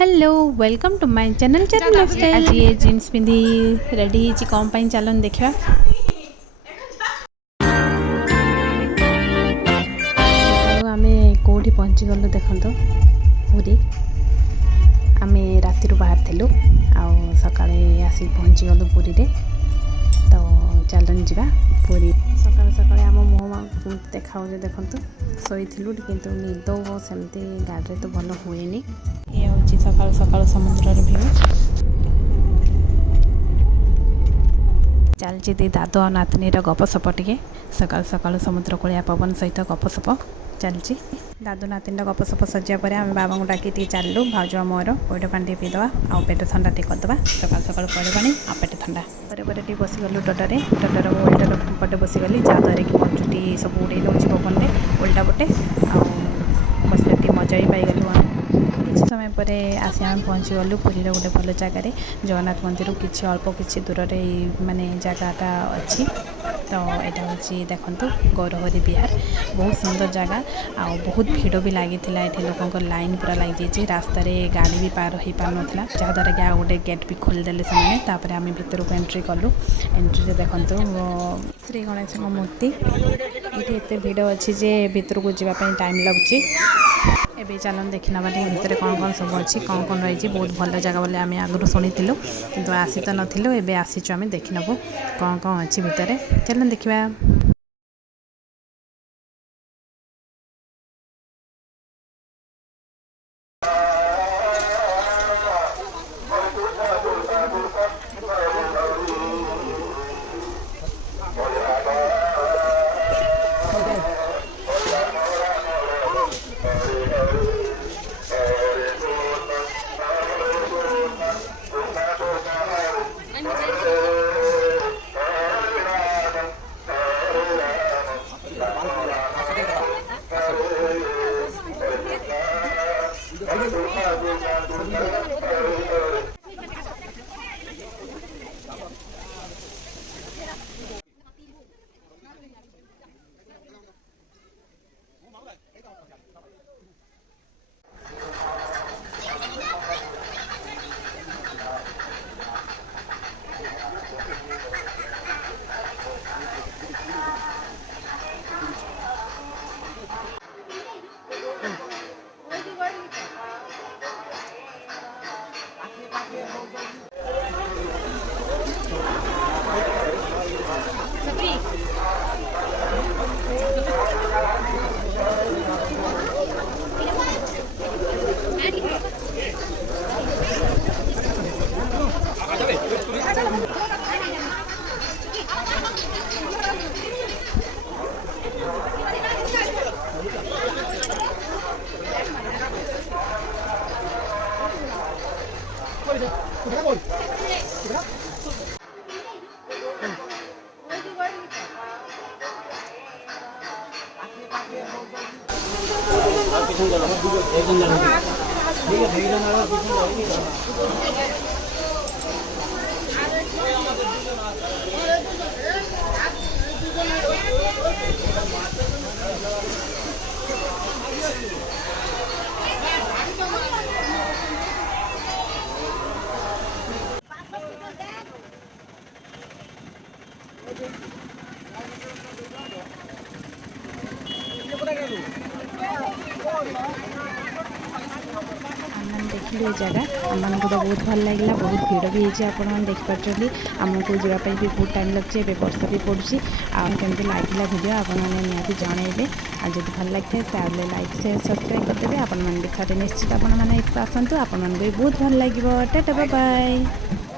Hello welcome to my channel channel lifestyle. आज ये jeans पिंधि ready होती कौन पाई चलन देखा। आम कौटी पहुँची गलु देखो पूरी आम राति बाहर थिलु आउ सकाळे आसी पहुँची गलु पूरी रे। तो चलन जीवा पूरी सकाळ सकाळे आम मुह देखा देखु शोई किंतु निद सेमती गाड़ी तो भल हुए ये हूँ सकाल सकाल समुद्र भ्यू चलती दी दादू और नातनी गपसप टे सकाल सकाल समुद्र कूलिया पवन सहित गपसप चलती दादू नातनी गपसप सजा पर आम बाबा को डाकी चलू भाज मोर पैठ पानी पीदे आ पेट ठंडा टे करदे सकाल सकाल पैठ पानी आ पेट ठंडा पर बसीगलु टोटरे टोटर ओल्टा पटे बसीगली जहाँद्वारा कि मो चुटी सब उड़े दौर पवन में ओल्टा पटे बसले मजा ही पाईगलु। किसी समय पर आसी आम पहुँची गलु पुरी गोटे भल जगार जगन्नाथ मंदिर किसी अल्प किसी दूर माने जगहटा अच्छी। तो यहाँ हूँ देखो गौरहरी विहार बहुत सुंदर जगह आ बहुत भीड़ भी लगी ये लोक लाइन पूरा लगी रास्तार गाड़ी भी पार हो पार ना जहाँद्वारा कि गोटे गेट भी खोलीदे से आम भर को एंट्री कलु। एंट्री देखो श्री गणेश मूर्ति ये एत भीड़ अच्छी जे भर को जावाई टाइम लगुच। एबे चलन देखी ना भितर कौन कौन सब अच्छी कौन कौन रही बहुत भल जगह बोले आम आगु शुणी किंतु आसी तो नु एबे आसीचु आम देखी नबू कौन कौन अच्छी भितर चलन देखा। देखिए जगह आम को तो बहुत भल लगे बहुत भीड़ भी होती आप देखिपुं आमको जावाई भी बहुत टाइम लगे वर्षा भी पड़ुची आमती लगे भिडियो आपने निहाती जनइबे आज भल लगी है लाइक शेयर सब्सक्राइब करदेवे आपण मैंने थे निश्चित आपने आसतु आप भी बहुत भल लगे टाटा बाय बाय।